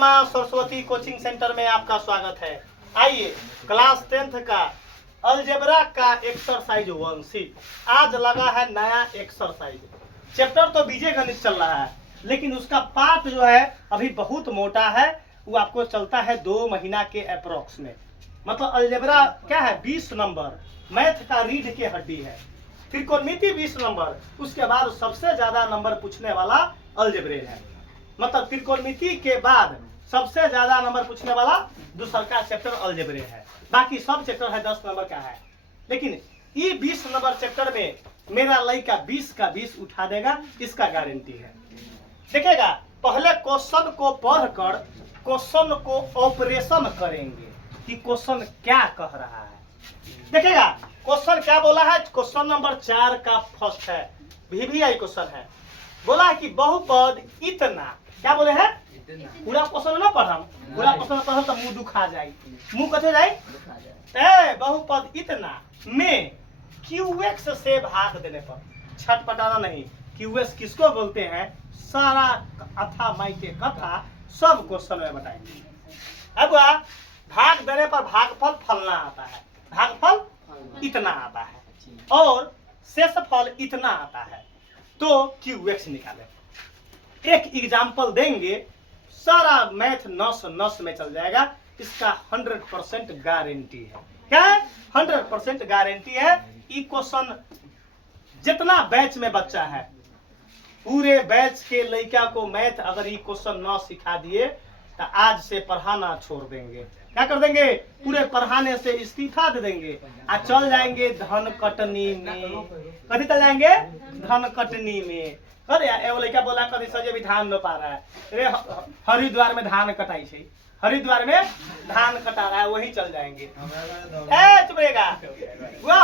माँ Saraswati coaching centre में आपका स्वागत है। आइए क्लास 10th का अलजेब्रा का एक्सरसाइज 1 आज लगा है नया एक्सरसाइज। चैप्टर तो बीजे गणित चल रहा है, लेकिन उसका पार्ट जो है अभी बहुत मोटा है। वो आपको चलता है 2 महीना के अप्रोक्स में। मतलब अलजेब्रा क्या है, 20 नंबर मैथ का रीढ़ की हड्डी है। त्रिकोणमिति 20 नंबर, उसके बाद सबसे ज्यादा नंबर पूछने वाला अलजेब्रे है। मतलब त्रिकोणमिति के बाद सबसे ज्यादा नंबर पूछने वाला दूसरा का चैप्टर अलजेब्रे है। बाकी सब चैप्टर है 10 नंबर का है, लेकिन ये 20 नंबर चैप्टर में मेरा लड़का 20 का 20 उठा देगा, इसका गारंटी है। देखिएगा, पहले क्वेश्चन को पढ़कर क्वेश्चन को ऑपरेशन करेंगे कि क्वेश्चन क्या कह रहा है। देखिएगा क्वेश्चन क्या बोला है। क्वेश्चन नंबर 4 का फर्स्ट है, VVI क्वेश्चन है। बोला है कि बहुपद इतना, क्या बोले हैं, पूरा क्वेश्चन ना पढ़म, पूरा क्वेश्चन पढ़म तो मुंह दुखा जाए, मुंह कथे जाए। बहुपद इतना में QX से भाग देने पर, छटपटाना नहीं, QX किसको बोलते हैं, सारा अथा माई के कथा सब क्वेश्चन में बताएंगे। अब भाग देने पर भागफल फलना आता है, भागफल इतना आता है और शेषफल इतना आता है। तो QX निकाले। एक एग्जाम्पल देंगे, सारा मैथ नस नस में चल जाएगा। इसका 100% गारंटी है। क्या है, 100% गारंटी है। ये क्वेश्चन जितना बैच में बच्चा है, पूरे बैच के लड़का को मैथ अगर ये क्वेश्चन न सिखा दिए तो आज से पढ़ाना छोड़ देंगे। क्या कर देंगे, पूरे पढ़ाने से इस्तीफा दे देंगे और चल जाएंगे धन कटनी में। कभी चल जाएंगे धन कटनी में। अरे एगो लड़का बोला कभी सजे भी धान न पा रहा है, अरे हरिद्वार में धान कटाई छे, हरिद्वार में धान कटा रहा है, वही चल जाएंगे। चुप रहेगा। वो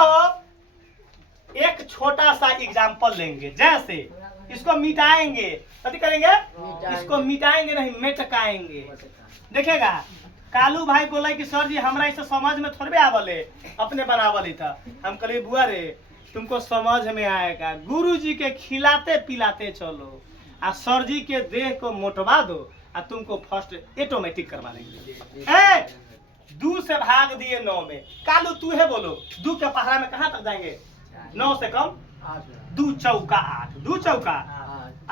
एक छोटा सा एग्जाम्पल लेंगे, जैसे इसको मिटाएंगे, कभी करेंगे, इसको मिटाएंगे नहीं मेटकाएंगे। देखेगा, कालू भाई बोला कि सर जी हमरा इसे समझ में थोड़े आवले, अपने बनावल था। हम कहे बुआ रे तुमको समझ में आएगा, गुरु जी के खिलाते पिलाते चलो और सर जी के देह को मोटवा दो और तुमको फर्स्ट ऑटोमेटिक करवा देंगे। 2 से भाग दिए 9 में, कालू तू है बोलो 2 के पहाड़ा में कहाँ तक जाएंगे, 9 से कम 2 चौका 8, 2 चौका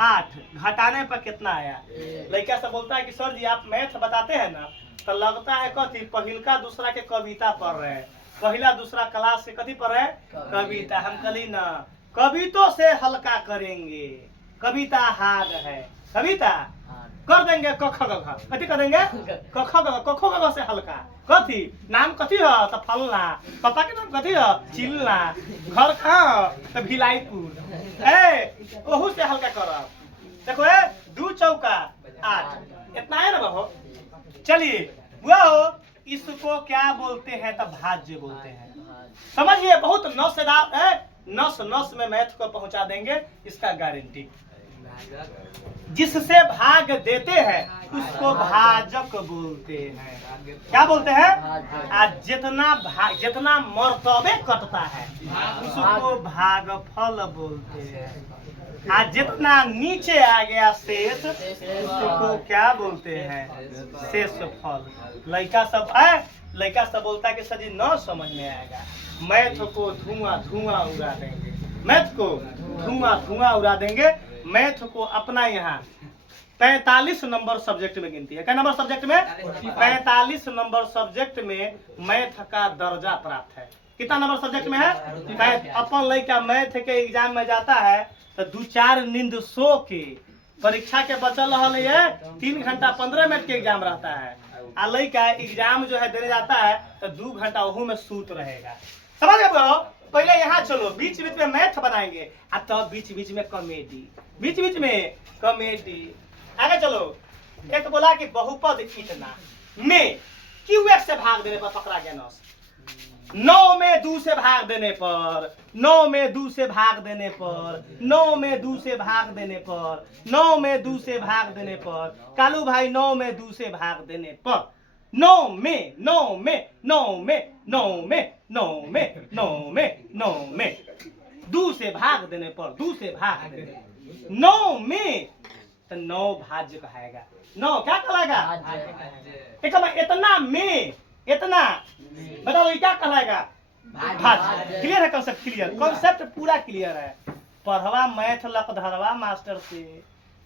8 घटाने पर कितना आया। लड़का से बोलता है कि सर जी आप मैथ बताते हैं ना, तो लगता है कथी पहिलका दूसरा के कविता पढ़ रहे हैं, पहला दूसरा क्लास से कथी पढ़ रहे हैं, कविता। हम कली ना कवितों से हल्का करेंगे, कविता हार्ड है, कविता कर देंगे। कख गघ कथी कर देंगे, कख गघ से हल्का। कथी नाम कथी है, तो फलना। पापा के नाम कथी है, चिलना। घर कहाँ, तो भिलाईपुर। ओहू से हल्का करब। देखो 2 चौका 8 इतना है ना बहो। चलिए वो इसको क्या बोलते हैं, तब भाज्य बोलते हैं। समझिए, बहुत नसदार है, नस नस में मैथ को पहुंचा देंगे, इसका गारंटी। जिससे भाग देते हैं उसको भाजक बोलते हैं। क्या बोलते हैं, आज जितना मर्तबे कटता है उसको भागफल बोलते हैं। आज जितना नीचे आ गया शेष उसको क्या बोलते हैं, शेषफल। लड़का सब बोलता है कि सर जी न समझ में आएगा, मैथ को धुआं धुआं उड़ा देंगे, मैथ को धुआं धुआं उड़ा देंगे। मैथ को अपना यहाँ 45 नंबर सब्जेक्ट में गिनती है। क्या नंबर सब्जेक्ट में, 45 नंबर सब्जेक्ट में मैथ का दर्जा प्राप्त है। कितना नंबर सब्जेक्ट में है। अपन लड़का मैथ के एग्जाम में जाता है तो 2-4 नींद सो के परीक्षा के बचल रहा है, 3 घंटा 15 मिनट के एग्जाम रहता है। आ लड़का एग्जाम जो है देने जाता है तो 2 घंटा वहू में सूत रहेगा। समझ गए। पहले यहाँ चलो, बीच बीच में मैथ बनाएंगे, तो बीच बीच में कॉमेडी, बीच बीच में कॉमेडी। आगे चलो। एक बोला कि बहुपद इतना में QX से भाग देने पर पकड़ा गया 9 में 2 से भाग देने पर, 9 में 2 से भाग देने पर, 9 में 2 से भाग देने पर, 9 में 2 से भाग देने पर, कालू भाई 9 में 2 से भाग देने पर, 9 में 9 में 9 में 9 में 9 में 9 में 9 में 2 से भाग देने पर, 2 से भाग देने 9 में तो 9 भाज्य कहेगा। 9 क्या कहलाएगा? इतना में, इतना बताओ ये क्या कहलाएगा? भाज्य। क्लियर है कॉन्सेप्ट? क्लियर, कॉन्सेप्ट पूरा क्लियर है। पढ़वा मैथ लकधरवा मास्टर से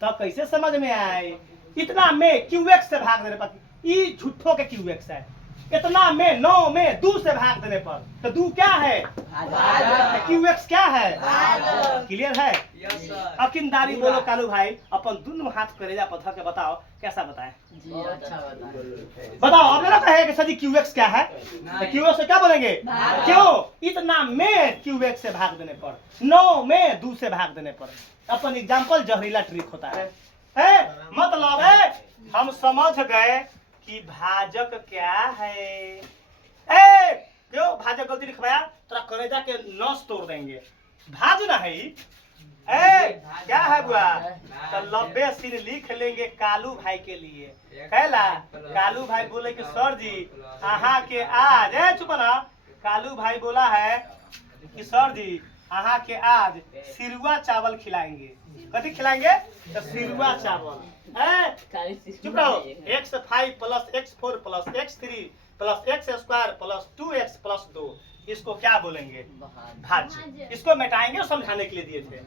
तो कैसे समझ में आए? इतना में क्यूएक्स से भाग देने पर, ये झूठों के क्यूएक्स है। इतना में 9 में 2 से भाग देने पर, तो 2 क्या है? क्यूएक्स क्या है? क्लियर है? अकिनदारी बोलो कालू भाई, अपन दोनों हाथ करेजा पत्थर के बताओ कैसा बताए? बताओ। आपने ना कहे कि सर जी क्यूएक्स क्या है, तो क्यूएक्स से क्या बोलेंगे? क्यों? इतना में क्यूएक्स से भाग देने पर, 9 में 2 से भाग देने पर। अपन एग्जाम्पल जहरीला ट्रिक होता है। मतलब है हम समझ गए कि भाजक क्या है। क्यों भाजक गलती लिखवाया? तेरा करेजा के नस तोड़ देंगे। भाज ना है क्या है बुआ? तो लंबे सिर लिख लेंगे कालू भाई के लिए। कहला कालू भाई बोले कि सर जी अहाँ के आज चुप ना। कालू भाई बोला है कि सर जी अहाँ के आज सिरुआ चावल खिलाएंगे। कथी खिलाएंगे? तो सिरुआ चावल। चुप रहो। x5 + x4 + x3 + x² + 2x + 2, इसको क्या बोलेंगे? भाज्य। इसको मिटाएंगे और समझाने के लिए दिए थे।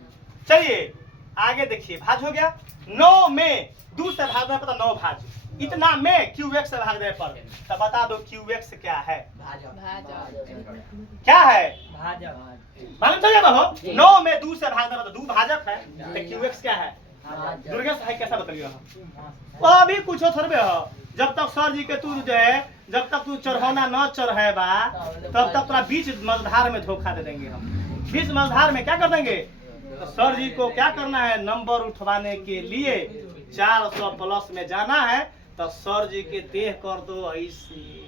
चलिए आगे देखिए। भाज हो गया। 9 में 2 से भागने पर 9 भाज। इतना में क्यूएक्स से भागने पर, तो बता दो क्यूएक्स क्या है? क्या है? मालूम चल जाता हो। 9 में 2 से भागने पर तो 2 भाजक है, तो क्यूएक्स क्या है? दुर्गा साहब कैसा बताइए? वो अभी कुछ थोड़े हो। जब तक सर जी के तू जो है, जब तक तू चढ़ौना न चढ़े बा, तब तक तेरा बीच मझधार में धोखा दे देंगे हम। बीच मझधार में क्या कर देंगे? तो सर जी को क्या करना है? नंबर उठवाने के लिए 400+ में जाना है, तो सर जी के देह कर दो ऐसे,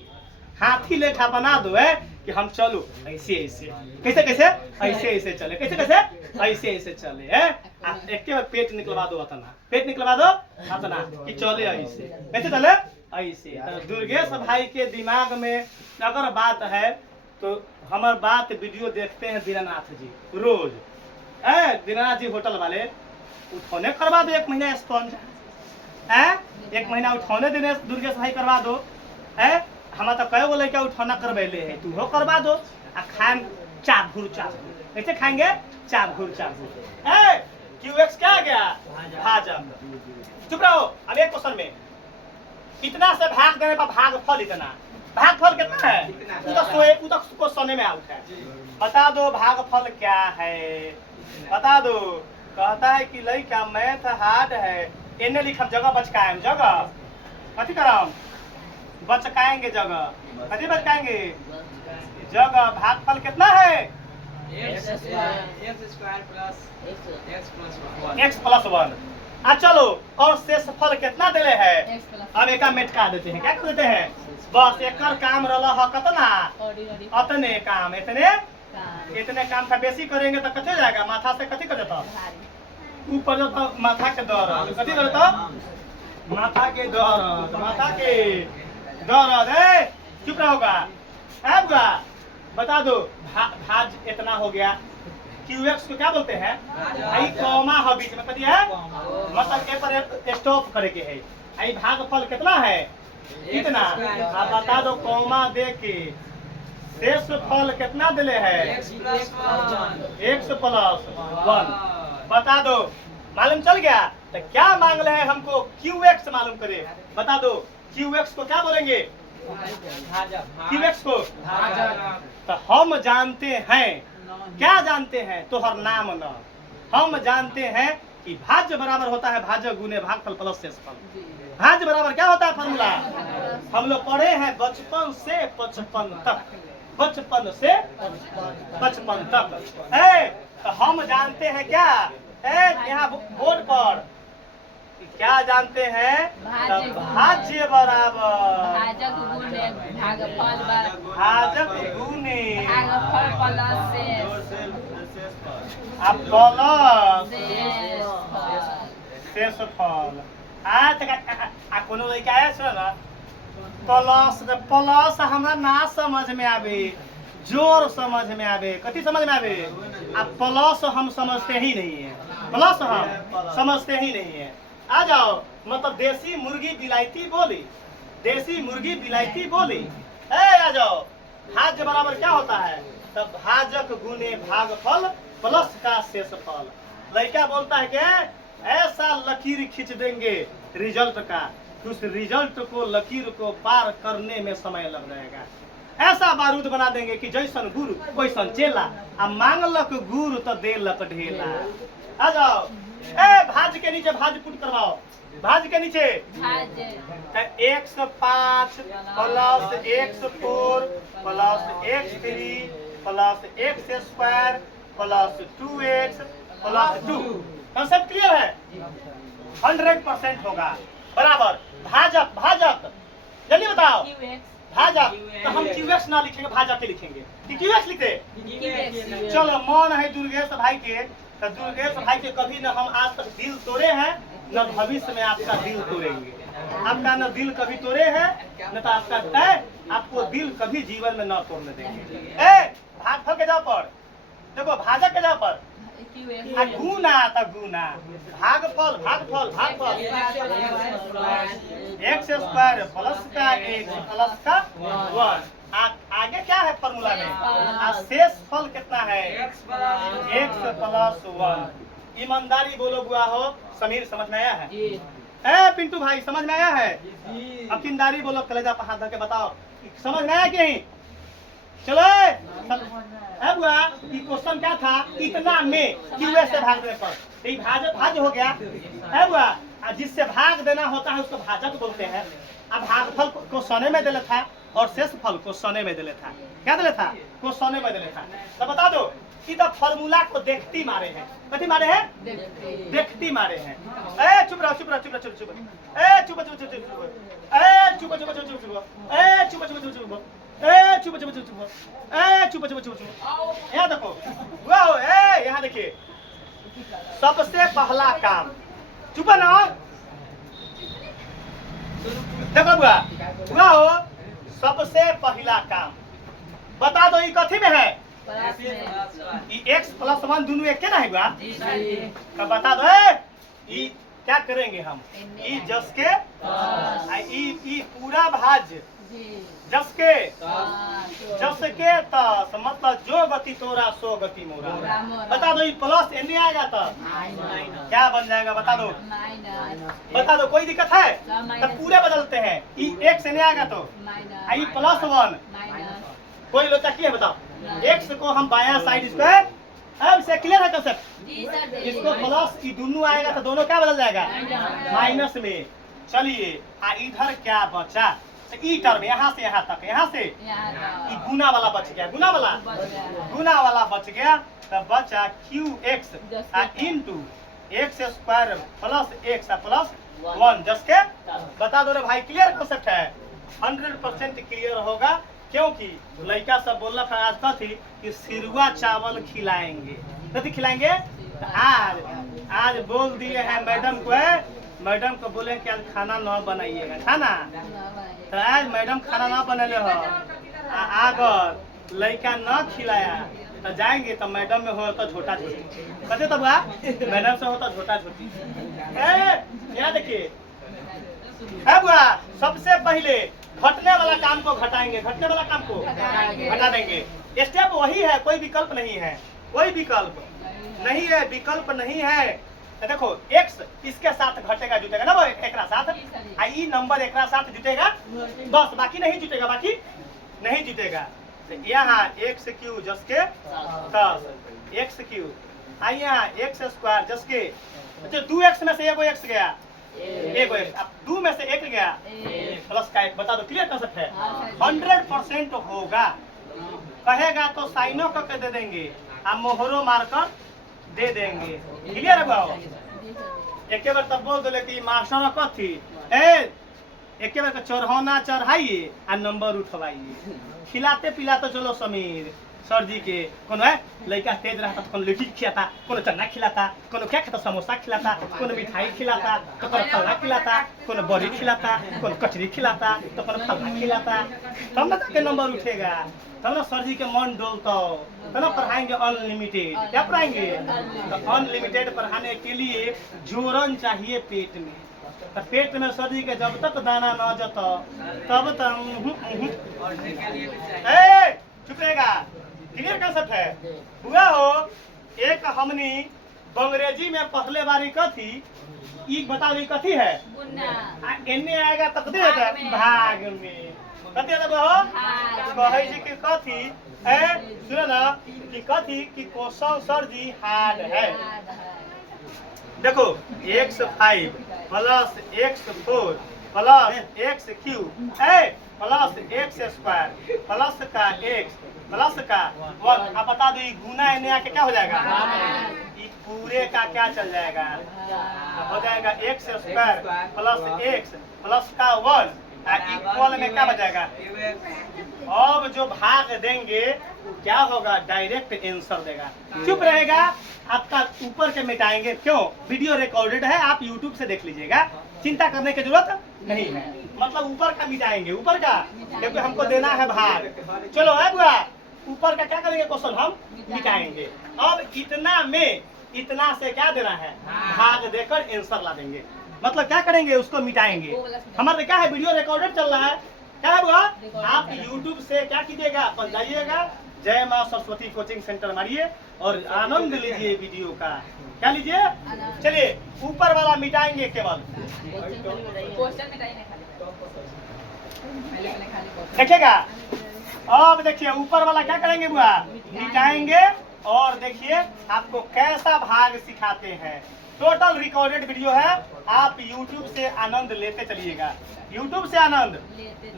हाथी लेखा बना दो है कि हम चलो ऐसे ऐसे। कैसे कैसे? ऐसे ऐसे चले। कैसे कैसे? ऐसे ऐसे चले है। एक बार पेट निकलवा दो, अतना पेट निकलवा दो अतना कि चले ऐसे। कैसे चले? ऐसे। तो दुर्गेश भाई के दिमाग में अगर बात है तो हमारे बात वीडियो देखते हैं दीनानाथ जी रोज। दीनानाथ जी होटल वाले उठौने करवा दो 1 महीना स्पॉन्ज। 1 महीना उठौने देने दुर्गेश भाई करवा दो। हम तो कई गो लड़का उठौना करवेले है, तू हो करवा दो। आ खाएं चाभूर चाभूर। कैसे खाएंगे? चाभूर चाभूर। क्यूएक्स क्या आ गया? भाजक। चुप रहो। अब एक क्वेश्चन में इतना से भाग देने पर भागफल इतना, भागफल कितना है? उसको सोने में आउट है। बता दो भागफल क्या है? बता दो। कहता है कि लड़का मैथ हार्ड है। इन्हें लिखम जगह बचकाएं, जगह कथी कराम? बचकाएंगे जगह। कथी बचकाएंगे? जगह। भागफल कितना है? x + 1। चलो और शेषफल कितना दिले है? अब एक मेटका देते हैं। क्या कर देते हैं? बस एक काम रहा कितना? अतने काम। इतने काम का बेसी करेंगे तो कथे जाएगा? माथा से कथी कर देता? ऊपर जाता माथा के दर्द। कथी करता? माथा के दर्द। माथा के दर्द। चुप रहोगा। बता दो भाज इतना हो गया। क्यूएक्स को क्या बोलते हैं? आई कॉमा है बीच में, कथी है? मतलब के पर स्टॉप करे के है। आई भागफल कितना है? इतना। आप बता दो कॉमा दे के शेषफल कितना दिले है? x + 1। बता दो। मालूम चल गया? तो क्या मांग रहे हैं हमको? क्यूएक्स मालूम करे। बता दो क्यूएक्स को क्या बोलेंगे? क्यूएक्स को तो हम जानते हैं। क्या जानते हैं? तो हर नाम न हम जानते हैं कि भाज्य बराबर होता है भाज्य गुने भागफल प्लस शेषफल। भाज्य बराबर क्या होता है फॉर्मूला? हम लोग पढ़े हैं बचपन से 55 तक। बचपन से 55 तक। तो हम जानते हैं क्या? यहाँ बोर्ड पर क्या जानते हैं? भाज्य बराबर भाजक गुने भागफल भाजक गुने भागफल प्लस शेषफल। कोनो लड़का आया सुन ना प्लस हमरा ना समझ में आवे, जोर समझ में आवे। कथी समझ में आवे? अब प्लस हम समझते ही नहीं है। प्लस हम समझते ही नहीं है। आ जाओ, मतलब देसी मुर्गी विलायती बोली, देसी मुर्गी विलायती बोली। आ जाओ, भाज्य बराबर क्या होता है? तब भाजक गुने भागफल प्लस का शेषफल। लड़का बोलता है कि ऐसा लकीर खींच देंगे रिजल्ट का, उस रिजल्ट को लकीर को पार करने में समय लग जाएगा। ऐसा बारूद बना देंगे कि जैसन गुरु वैसन चेला, आ मांगलक गुरु तो देलक ढेला। आ जाओ, भाज के नीचे भाज पुट करवाओ, भाज के नीचे भाज 105 plus x4 plus x3 plus x square plus 2x plus 2। Concept clear है? 100% होगा बराबर। भाजक, भाजक जल्दी बताओ, भाजक। तो हम QX ना लिखेंगे, भाजक के लिखेंगे कि QX लिखते। चलो, मन है दुर्गेश भाई के, तो दुर्गेश भाई के कभी न हम आज तक दिल तोड़े हैं, न भविष्य में आपका दिल तोड़ेंगे। आपका न दिल कभी तोड़े हैं, न तो आपका तय आपको दिल कभी जीवन में न तोड़ने देंगे। भागफल के जाओ पर देखो, भाजक के जाओ पर गुना, तो गुना भागफल, भागफल, भागफल x स्क्वायर प्लस का x प्लस का 1। आगे क्या है फॉर्मूला में? शेष फल कितना है? x plus 1। ईमानदारी बोलो बुआ हो। समीर समझ में आया है? पिंटू भाई समझ में आया है? अकीनदारी बोलो, कलेजा पर हाथ धर के बताओ समझ में आया कि नहीं? चलो बुआ, ये क्वेश्चन क्या था? इतना में QS से भाग देने पर ये भाज हो गया है बुआ। जिससे भाग देना होता है उसको भाजक बोलते हैं। अब भागफल को सोने में दिले था और शेष फल को सोने में दिले था। क्या दिले था? को सोने में दिले था। तो बता दो कि तो फॉर्मूला को देखती मारे हैं। कथी मारे हैं? देखती मारे हैं। चुप रहो, चुप रहो, चुप रहो, चुप चुप, चुप चुप चुप चुप, चुप चुप चुप चुप, चुप चुप चुप चुप, चुप चुप चुप चुप। यहाँ देखो, वाओ, यहाँ देखिए, सबसे पहला काम, चुप ना देखो बुआ, बुआ हो, सबसे पहला काम बता दो, ये कथी में है? x प्लस 1 दोनों एक ना है बुआ? तो बता दो, ये क्या करेंगे हम? ई जस के ई पूरा भाज जस के तस, मतलब जो गति तोरा सो गति मोरा। बता दो, ये प्लस एने आएगा तो क्या बन जाएगा? बता दो, बता दो, कोई दिक्कत है? तो पूरे बदलते हैं। ई x एने आएगा तो आई प्लस 1। कोई लोचा की है बताओ? x को हम बाया साइड स्क्वायर, अब से क्लियर है कंसेप्ट? इसको प्लस, ई दोनों आएगा तो दोनों क्या बदल जाएगा? माइनस में। चलिए, इधर क्या बचा? ई टर्म यहाँ से यहाँ तक, यहाँ से ई गुना वाला बच गया, गुना वाला बच गया। तब बचा QX into x square plus x plus 1 जस के। बता दो रे भाई, क्लियर कंसेप्ट है? 100% क्लियर होगा, क्योंकि लड़का सब बोल रहा था आज कथी कि सिरुआ चावल खिलाएंगे। कथी खिलाएंगे? आज बोल दिए हैं मैडम को बोले कि आज खाना न बनाइएगा, खाना। तो आज मैडम खाना ना बनेले हो, अगर लड़का न खिलाया तो जाएंगे तो मैडम में हो तो झोटा झोटी। कहते तब मैडम से होता झोटा झोटी। यहाँ देखिए बुआ, सबसे पहले घटने वाला काम को घटाएंगे, घटने वाला काम को घटा देंगे। स्टेप वही है, कोई विकल्प नहीं है, कोई विकल्प नहीं है, विकल्प नहीं है। तो देखो, x इसके साथ घटेगा जुटेगा ना, वो एक साथ आई नंबर एक साथ जुटेगा बस, बाकी नहीं जुटेगा, बाकी नहीं जुटेगा। तो यहाँ x क्यू जस के 10 x क्यू, आई यहाँ x स्क्वायर जस के 2x में से एगो x गया, एगो x, अब 2 में से 1 गया प्लस का 1। बता दो, क्लियर कंसेप्ट है? 100% होगा। कहेगा तो साइनो करके दे देंगे, आप मोहरो मारकर दे देंगे। क्लियर है बाबू? एक बार तब बोल दो कि मास्टर कथी एक बार चढ़ौना चढ़ाइए आ नंबर उठवाइए। खिलाते पिलाते चलो समीर, सर जी के कोनो है लड़का तेज रहता तो कोनो लिट्टी खिलाता, कोनो चना खिलाता, कोनो क्या खाता समोसा खिलाता, कोनो मिठाई खिलाता, तो कोनो फलना खिलाता, कोनो बड़ी खिलाता, कोनो कचरी खिलाता, तो कोनो फलना खिलाता। तब ना के नंबर उठेगा, तब ना सर जी के मन डोलता, तब ना पढ़ाएंगे अनलिमिटेड। क्या पढ़ाएंगे? तो अनलिमिटेड पढ़ाने के लिए जोरन चाहिए पेट में। तो पेट में सर जी के जब तक दाना न जता तब तक चुप रहेगा। क्लियर कंसेप्ट है हुआ हो। एक हमनी अंग्रेजी में पहले बारी कथी ई बताओ, ई कथी है? एने आएगा तकदीर है भाग में कथी है हो कहे जी कि कथी है सुनो ना कि कथी कि क्वेश्चन सर जी हार्ड है। देखो x5 plus x4 plus x³ plus x² plus का x प्लस का 1। आप बता दो ये गुना एने आके क्या हो जाएगा? ये पूरे का क्या चल जाएगा? हो जाएगा x² प्लस x प्लस का 1 इक्वल में क्या बचेगा? अब जो भाग देंगे क्या होगा? डायरेक्ट आंसर देगा। चुप रहेगा आपका ऊपर के मिटाएंगे क्यों? वीडियो रिकॉर्डेड है, आप YouTube से देख लीजिएगा, चिंता करने की जरूरत नहीं है। मतलब ऊपर का मिटाएंगे, ऊपर का क्योंकि हमको देना है भाग। चलो है बुआ, ऊपर का क्या करेंगे? क्वेश्चन हम मिटाएंगे। अब इतना में इतना से क्या देना है? भाग देकर आंसर ला देंगे। मतलब क्या करेंगे? उसको मिटाएंगे। हमारे क्या है? वीडियो रिकॉर्डेड चल रहा है। क्या है बुआ? आप YouTube से क्या कीजिएगा? अपन जाइएगा, जय माँ सरस्वती कोचिंग सेंटर मारिए और आनंद लीजिए वीडियो का। क्या लीजिए? चलिए ऊपर वाला मिटाएंगे केवल। देखिएगा अब देखिए ऊपर वाला क्या करेंगे बुआ? मिटाएंगे और देखिए आपको कैसा भाग सिखाते हैं। टोटल रिकॉर्डेड वीडियो है, आप YouTube से आनंद लेते चलिएगा। YouTube से आनंद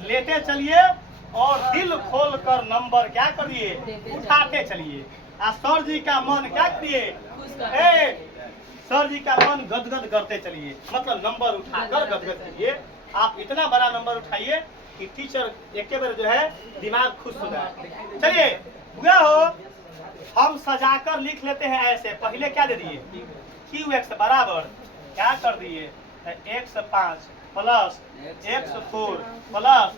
लेते चलिए और दिल खोल कर नंबर क्या करिए? उठाते चलिए। सर जी का मन क्या करिए? सर जी का मन गदगद करते चलिए। मतलब नंबर उठाकर गदगद करिए। आप इतना बड़ा नंबर उठाइए कि टीचर एक बार जो है दिमाग खुश हो जाए। चलिए हुआ हो, हम सजाकर लिख लेते हैं ऐसे। पहले क्या दे दिए? QX बराबर क्या कर दिए? x5 plus x4 plus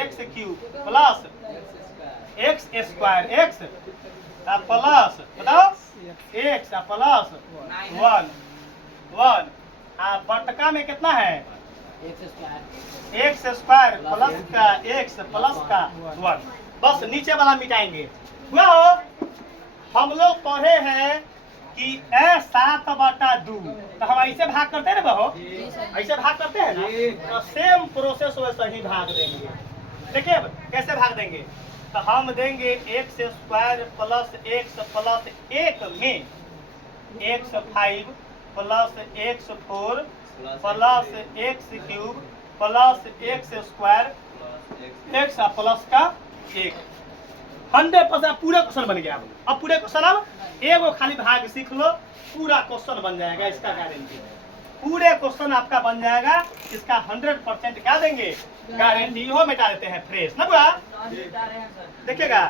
x³ plus x² x plus बताओ x प्लस 1 बटका में कितना है? x² प्लस का x प्लस का 1। बस नीचे वाला मिटाएंगे। हुआ हो, हम लोग पढ़े हैं कि 7/2 तो हम ऐसे भाग करते हैं ना बहो, ऐसे भाग करते हैं ना, तो सेम प्रोसेस वैसे ही भाग देंगे। देखिए कैसे भाग देंगे? तो हम देंगे x² प्लस x प्लस 1 में x5 plus x4 plus x³ plus x² x plus का 1। 100% पूरा क्वेश्चन बन गया। अब पूरे क्वेश्चन अब एगो खाली भाग सीख लो, पूरा क्वेश्चन बन जाएगा। इसका गारंटी पूरे क्वेश्चन आपका बन जाएगा। इसका 100% क्या देंगे? गारंटी। हो मिटा देते हैं फ्रेश ना बुआ? देखिएगा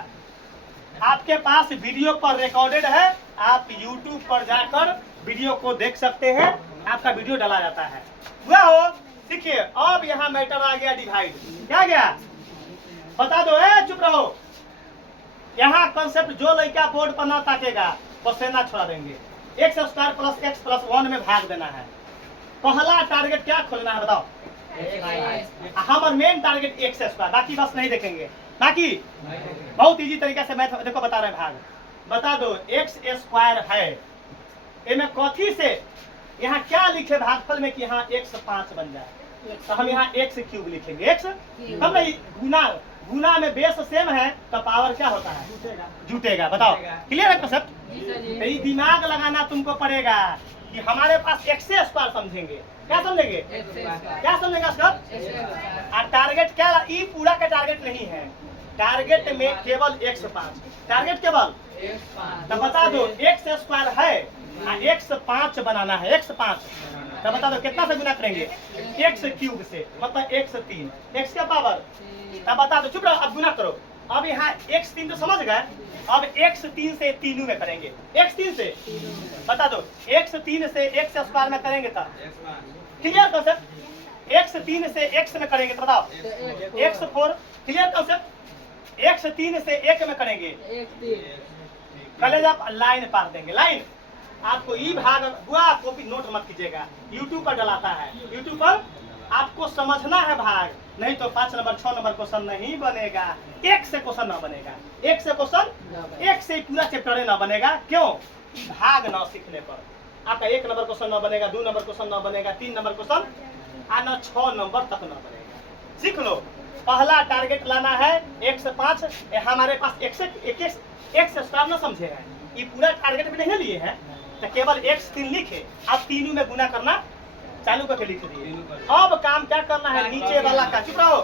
आपके पास वीडियो पर रिकॉर्डेड है, आप YouTube पर जाकर वीडियो को देख सकते हैं। आपका वीडियो डाला जाता है। हुआ हो, देखिए अब यहाँ मैटर आ गया डिवाइड। क्या गया? बता दो। चुप रहो। यहाँ कंसेप्ट जो लड़का बोर्ड पर ना ताकेगा पसेना छोड़ा देंगे। x² प्लस x प्लस 1 में भाग देना है। पहला टारगेट क्या खोलना है बताओ? हमारा मेन टारगेट x², बाकी बस नहीं देखेंगे। बाकी बहुत इजी तरीके से मैं देखो बता रहे हैं। भाग बता दो। x² है इनमें कथी से यहाँ क्या लिखे भागफल में कि यहाँ x5 बन जाए, तो हम यहाँ x³ लिखेंगे। x हम नहीं गुना में बेस सेम है तो पावर क्या होता है? जुटेगा। बताओ क्लियर है कंसेप्ट? ये दिमाग लगाना तुमको पड़ेगा कि हमारे पास x² समझेंगे। क्या समझेंगे? क्या समझेगा सर? टारगेट क्या? ये पूरा का टारगेट नहीं है। टारगेट में केवल x5 टारगेट केवल। तो बता दो x² है x5 बनाना है। x5 तो बता दो कितना से गुना करेंगे? x³ से, मतलब x3 x का पावर। तब बता दो। चुप रहो, अब गुना करो। अब यहाँ x3 तो समझ गए। अब x3 से तीनों में करेंगे। x3 से बता दो, x3 से x स्क्वायर में करेंगे तब क्लियर कॉन्सेप्ट। x3 से x में करेंगे तो बताओ x4 क्लियर कॉन्सेप्ट। x3 से 1 में करेंगे पहले आप लाइन पार देंगे। लाइन आपको ई भाग हुआ, कॉपी नोट मत कीजिएगा, यूट्यूब पर डलाता है, यूट्यूब पर आपको समझना है भाग, नहीं तो 5 नंबर 6 नंबर क्वेश्चन नहीं बनेगा। एक से क्वेश्चन ना बनेगा, एक से क्वेश्चन, एक से पूरा चैप्टर ना बनेगा। क्यों? भाग ना सीखने पर आपका 1 नंबर क्वेश्चन ना बनेगा, 2 नंबर क्वेश्चन ना बनेगा, 3 नंबर क्वेश्चन आना 6 नंबर तक ना बनेगा। सीख लो। पहला टारगेट लाना है 1 से 5। हमारे पास एक से स्टार ना समझे हैं, ये पूरा टारगेट भी नहीं लिए हैं, तो केवल x3 लिखे, आप तीनों में गुना करना चालू करके लिख दिए। अब काम क्या करना है, नीचे वाला का चुप रहो,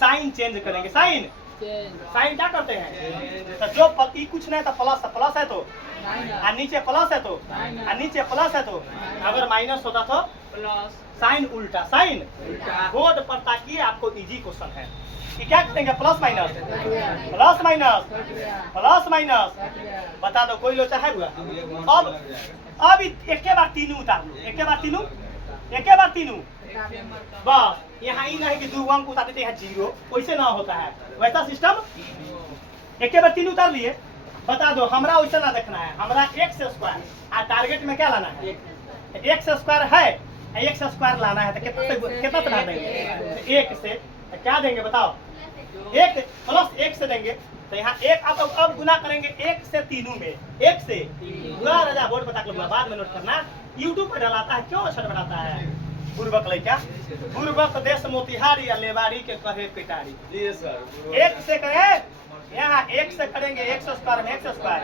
साइन चेंज करेंगे। साइन क्या करते हैं, तो जो पति कुछ नहीं था प्लस है तो, और नीचे प्लस है तो, और नीचे प्लस है तो, अगर माइनस होता तो साइन उल्टा। साइन बोर्ड पर, ताकि आपको इजी क्वेश्चन है कि क्या करेंगे, plus minus plus minus plus minus. बता दो कोई लोचा है हुआ। अब एक के बाद तीनों उतार लो, एक के बाद तीनों बस। यहाँ ही नहीं कि 2 अंक उतार देते हैं 0, वैसे ना होता है, वैसा सिस्टम। एक के बाद तीनों उतार लिए। बता दो, हमरा वैसा ना देखना है, हमरा x स्क्वायर और टारगेट में क्या लाना है, x स्क्वायर है, x स्क्वायर लाना है, तो कितना से देंगे, 1 से। तो क्या देंगे बताओ, 1 प्लस 1 से देंगे। तो यहाँ 1 अब गुना करेंगे 1 से तीनों में, 1 से पूरा राजा बोर्ड पता कर लूंगा, बाद में नोट करना। यूट्यूब पर डलाता है, क्यों छट बनाता है बुर्बक लड़का, बुर्बक देश मोतिहारी या लेवारी के कहे पिटारी। 1 से करें, यहाँ 1 से करेंगे, 1 स्क्वायर में 1 स्क्वायर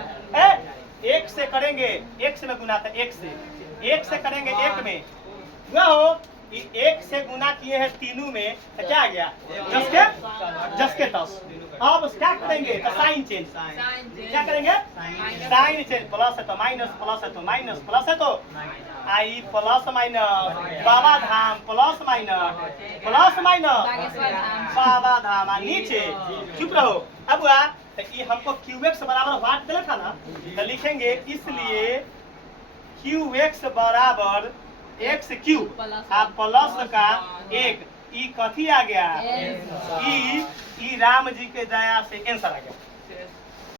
1 से करेंगे, 1 में गुना था 1 से, 1 से करेंगे 1 में हुआ हो। 1 से गुना किए हैं तीनों में, तो क्या आ गया, 10 के 10। अब क्या करेंगे, तो साइन चेंज। क्या करेंगे, साइन चेंज। प्लस है तो माइनस, प्लस है तो माइनस, प्लस है तो आई plus minus, Baba Dham plus minus Baba Dham. नीचे चुप रहो। अब हुआ तो ये हमको QX बराबर वाट दिया था ना, तो लिखेंगे इसलिए QX बराबर x क्यूब आप प्लस का 1। ई कथी आ गया, ई राम जी के दया से आंसर आ गया।